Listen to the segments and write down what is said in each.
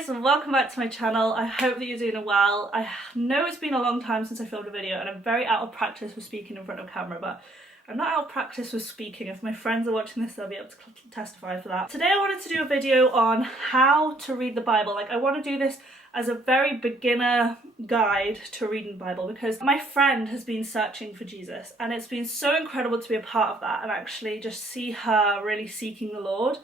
guys, and welcome back to my channel. I hope that you're doing well. I know it's been a long time since I filmed a video and I'm very out of practice with speaking in front of camera, but I'm not out of practice with speaking. If my friends are watching this, they'll be able to testify for that. Today I wanted to do a video on how to read the Bible. I want to do this as a very beginner guide to reading the Bible because my friend has been searching for Jesus and it's been so incredible to be a part of that and actually just see her really seeking the Lord.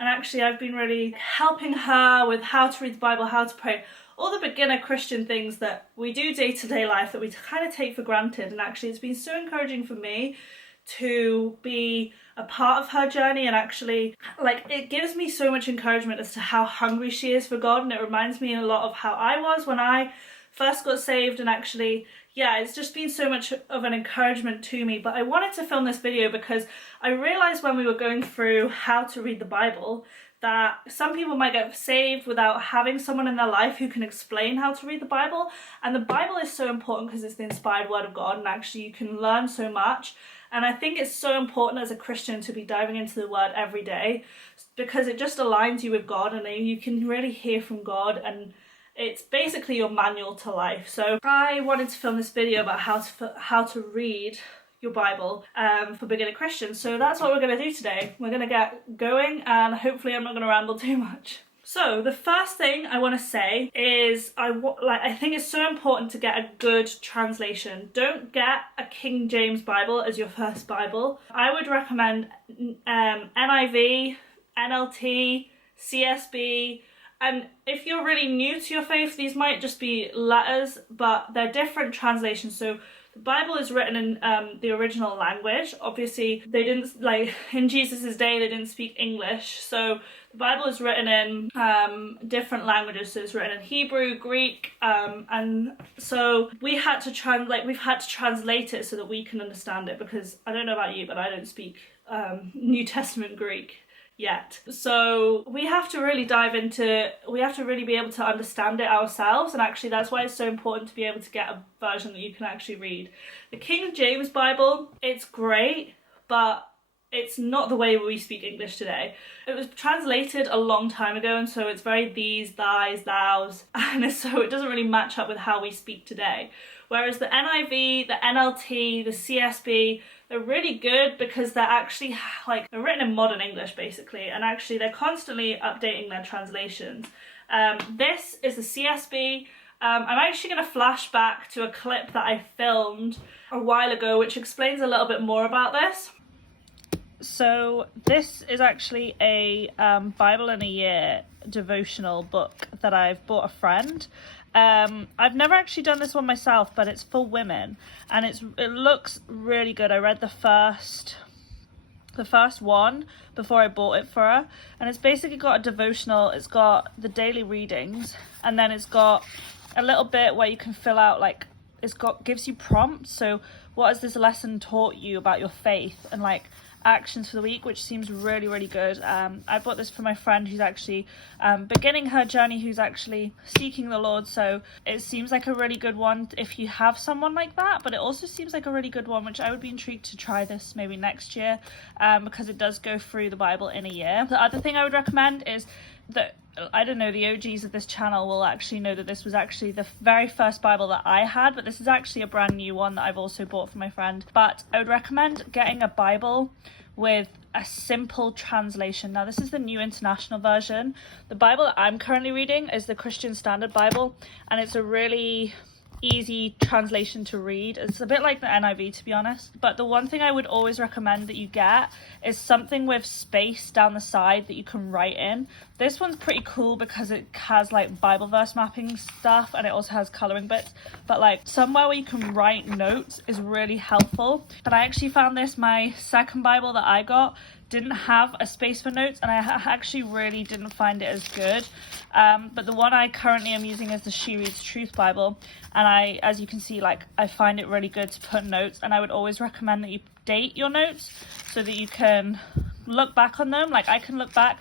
And actually I've been really helping her with how to read the Bible, how to pray, all the beginner Christian things that we do day-to-day life that we kind of take for granted. And actually it's been so encouraging for me to be a part of her journey, and actually it gives me so much encouragement as to how hungry she is for God, and it reminds me a lot of how I was when I first got saved. And actually, yeah, it's just been so much of an encouragement to me. But I wanted to film this video because I realized when we were going through how to read the Bible that some people might get saved without having someone in their life who can explain how to read the Bible. And the Bible is so important because it's the inspired word of God, and actually you can learn so much. And I think it's so important as a Christian to be diving into the word every day because it just aligns you with God and you can really hear from God, and it's basically your manual to life. So I wanted to film this video about how to read your Bible for beginner Christians. So that's what we're going to do today. We're going to get going and hopefully I'm not going to ramble too much. So the first thing I want to say is I think it's so important to get a good translation. Don't get a King James Bible as your first Bible. I would recommend NIV, NLT, CSB, and if you're really new to your faith, these might just be letters, but they're different translations. So the Bible is written in the original language. Obviously, they didn't, in Jesus' day, they didn't speak English. So the Bible is written in different languages. So it's written in Hebrew, Greek, and so we've had to translate it so that we can understand it, because I don't know about you, but I don't speak New Testament Greek yet. So we have to really we have to really be able to understand it ourselves, and actually that's why it's so important to be able to get a version that you can actually read. The King James Bible, it's great, but it's not the way we speak English today. It was translated a long time ago, and so it's very these, thys, thous, and so it doesn't really match up with how we speak today. Whereas the NIV, the NLT, the CSB, they're really good because they're actually they're written in modern English basically, and actually they're constantly updating their translations. This is the CSB. I'm actually going to flash back to a clip that I filmed a while ago which explains a little bit more about this. So this is actually a Bible in a Year devotional book that I've bought a friend. I've never actually done this one myself, but it's for women and it looks really good. I read the first one before I bought it for her, and it's basically got a devotional. It's got the daily readings, and then it's got a little bit where you can fill out gives you prompts. So what has this lesson taught you about your faith, and actions for the week, which seems really, really good. I bought this for my friend who's actually beginning her journey, who's actually seeking the Lord. So it seems like a really good one if you have someone like that, but it also seems like a really good one, which I would be intrigued to try this maybe next year, because it does go through the Bible in a year. The other thing I would recommend is that, I don't know, the OGs of this channel will actually know that this was actually the very first Bible that I had, but this is actually a brand new one that I've also bought for my friend. But I would recommend getting a Bible with a simple translation. Now this is the New International Version. The Bible that I'm currently reading is the Christian Standard Bible, and it's a really easy translation to read. It's a bit like the NIV, to be honest, but the one thing I would always recommend that you get is something with space down the side that you can write in. This one's pretty cool because it has Bible verse mapping stuff, and it also has coloring bits, but somewhere where you can write notes is really helpful. But I actually found my second Bible that I got didn't have a space for notes, and I actually really didn't find it as good. But the one I currently am using is the She Reads Truth Bible, and as you can see, I find it really good to put notes, and I would always recommend that you date your notes so that you can look back on them. I can look back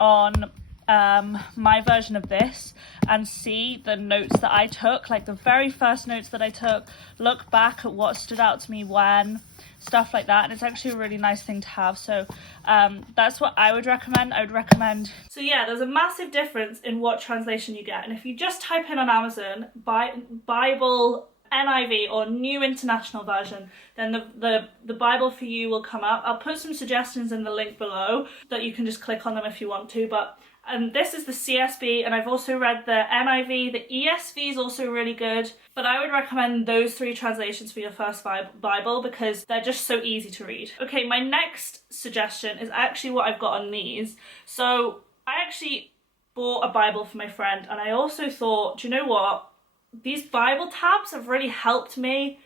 on my version of this and see the notes that I took, like the very first notes that I took, look back at what stood out to me when, stuff like that. And it's actually a really nice thing to have. So that's what I would recommend. So yeah, there's a massive difference in what translation you get. And if you just type in on Amazon Bible NIV or New International Version, then the Bible for you will come up. I'll put some suggestions in the link below that you can just click on them if you want to, but this is the CSB, and I've also read the NIV. The ESV is also really good, but I would recommend those 3 translations for your first Bible because they're just so easy to read. Okay, my next suggestion is actually what I've got on these. So I actually bought a Bible for my friend, and I also thought, do you know what? These Bible tabs have really helped me,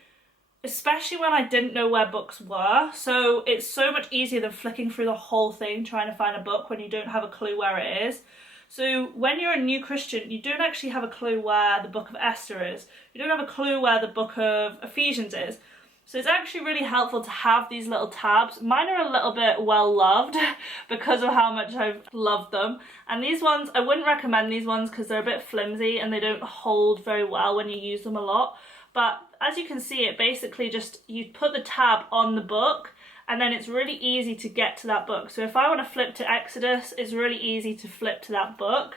especially when I didn't know where books were. So it's so much easier than flicking through the whole thing trying to find a book when you don't have a clue where it is. So when you're a new Christian, you don't actually have a clue where the book of Esther is. You don't have a clue where the book of Ephesians is. So it's actually really helpful to have these little tabs. Mine are a little bit well loved because of how much I've loved them. And these ones, I wouldn't recommend these ones because they're a bit flimsy and they don't hold very well when you use them a lot. But as you can see, it basically just, you put the tab on the book and then it's really easy to get to that book. So if I want to flip to Exodus, it's really easy to flip to that book.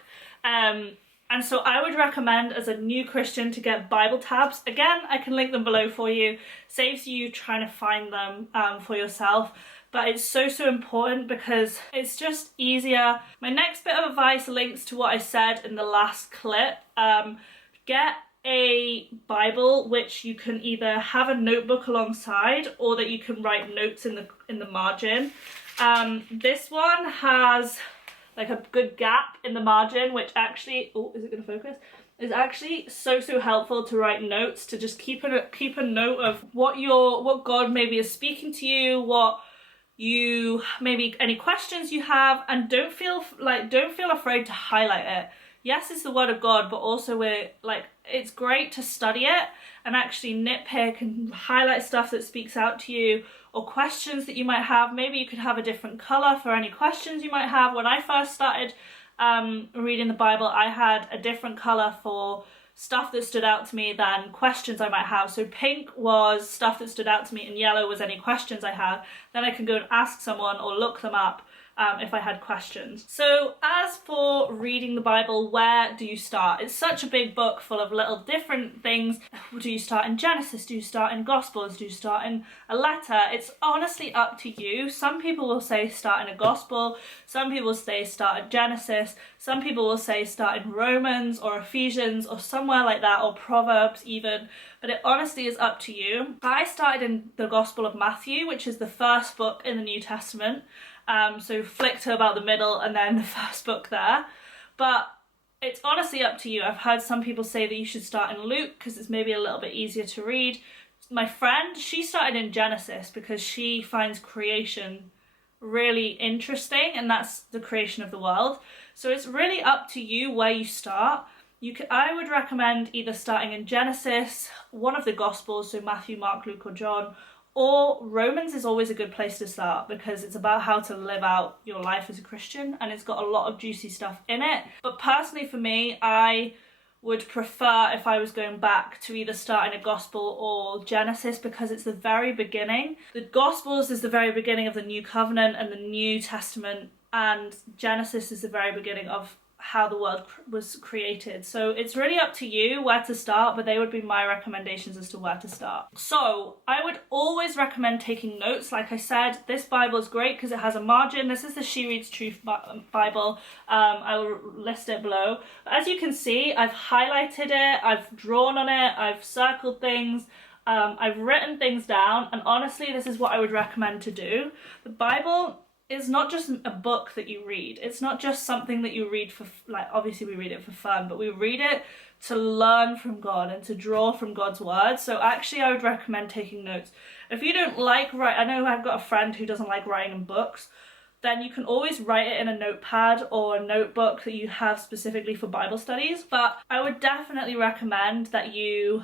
And so I would recommend as a new Christian to get Bible tabs. Again, I can link them below for you. Saves you trying to find them for yourself. But it's so important because it's just easier. My next bit of advice links to what I said in the last clip. Get a Bible which you can either have a notebook alongside or that you can write notes in the margin. This one has like a good gap in the margin, which actually, oh, is it going to focus? Is actually so helpful to write notes, to just keep a note of what God maybe is speaking to you, what you maybe any questions you have, and don't feel afraid to highlight it. Yes, it's the word of God, but also it's great to study it and actually nitpick and highlight stuff that speaks out to you, or questions that you might have. Maybe you could have a different colour for any questions you might have. When I first started reading the Bible, I had a different colour for stuff that stood out to me than questions I might have. So pink was stuff that stood out to me and yellow was any questions I had. Then I can go and ask someone or look them up if I had questions. So as for reading the Bible, where do you start? It's such a big book full of little different things. Do you start in Genesis? Do you start in Gospels? Do you start in a letter? It's honestly up to you. Some people will say start in a Gospel. Some people say start in Genesis. Some people will say start in Romans or Ephesians or somewhere like that, or Proverbs even. But it honestly is up to you. I started in the Gospel of Matthew, which is the first book in the New Testament. So flick to about the middle and then the first book there. But it's honestly up to you. I've heard some people say that you should start in Luke because it's maybe a little bit easier to read. My friend, she started in Genesis because she finds creation really interesting, and that's the creation of the world. So it's really up to you where you start. I would recommend either starting in Genesis, one of the Gospels, so Matthew, Mark, Luke or John, or Romans is always a good place to start because it's about how to live out your life as a Christian and it's got a lot of juicy stuff in it. But personally for me, I would prefer, if I was going back, to either start in a Gospel or Genesis because it's the very beginning. The Gospels is the very beginning of the New Covenant and the New Testament, and Genesis is the very beginning of how the world was created. So it's really up to you where to start, but they would be my recommendations as to where to start. So I would always recommend taking notes. Like I said, this Bible is great because it has a margin. This is the She Reads Truth Bible. I will list it below. But as you can see, I've highlighted it, I've drawn on it, I've circled things, I've written things down, and honestly, this is what I would recommend to do. The Bible is not just a book that you read. It's not just something that you read for, like, obviously we read it for fun, but we read it to learn from God and to draw from God's word. So actually I would recommend taking notes. If you don't like write, I know I've got a friend who doesn't like writing in books, then you can always write it in a notepad or a notebook that you have specifically for Bible studies. But I would definitely recommend that you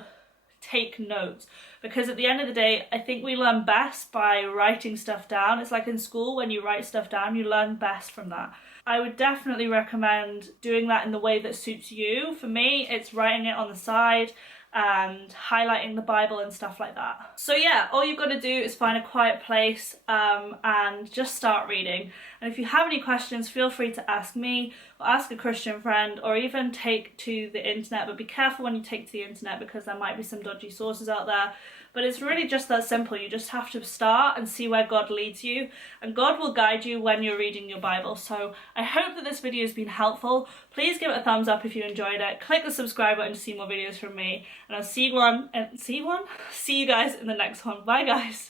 take notes, because at the end of the day, I think we learn best by writing stuff down. It's like in school, when you write stuff down, you learn best from that. I would definitely recommend doing that in the way that suits you. For me, it's writing it on the side and highlighting the Bible and stuff like that. So yeah, all you've got to do is find a quiet place and just start reading. And if you have any questions, feel free to ask me or ask a Christian friend, or even take to the internet, but be careful when you take to the internet because there might be some dodgy sources out there. But it's really just that simple. You just have to start and see where God leads you, and God will guide you when you're reading your Bible. So I hope that this video has been helpful. Please give it a thumbs up if you enjoyed it. Click the subscribe button to see more videos from me, and I'll see you guys in the next one. Bye guys.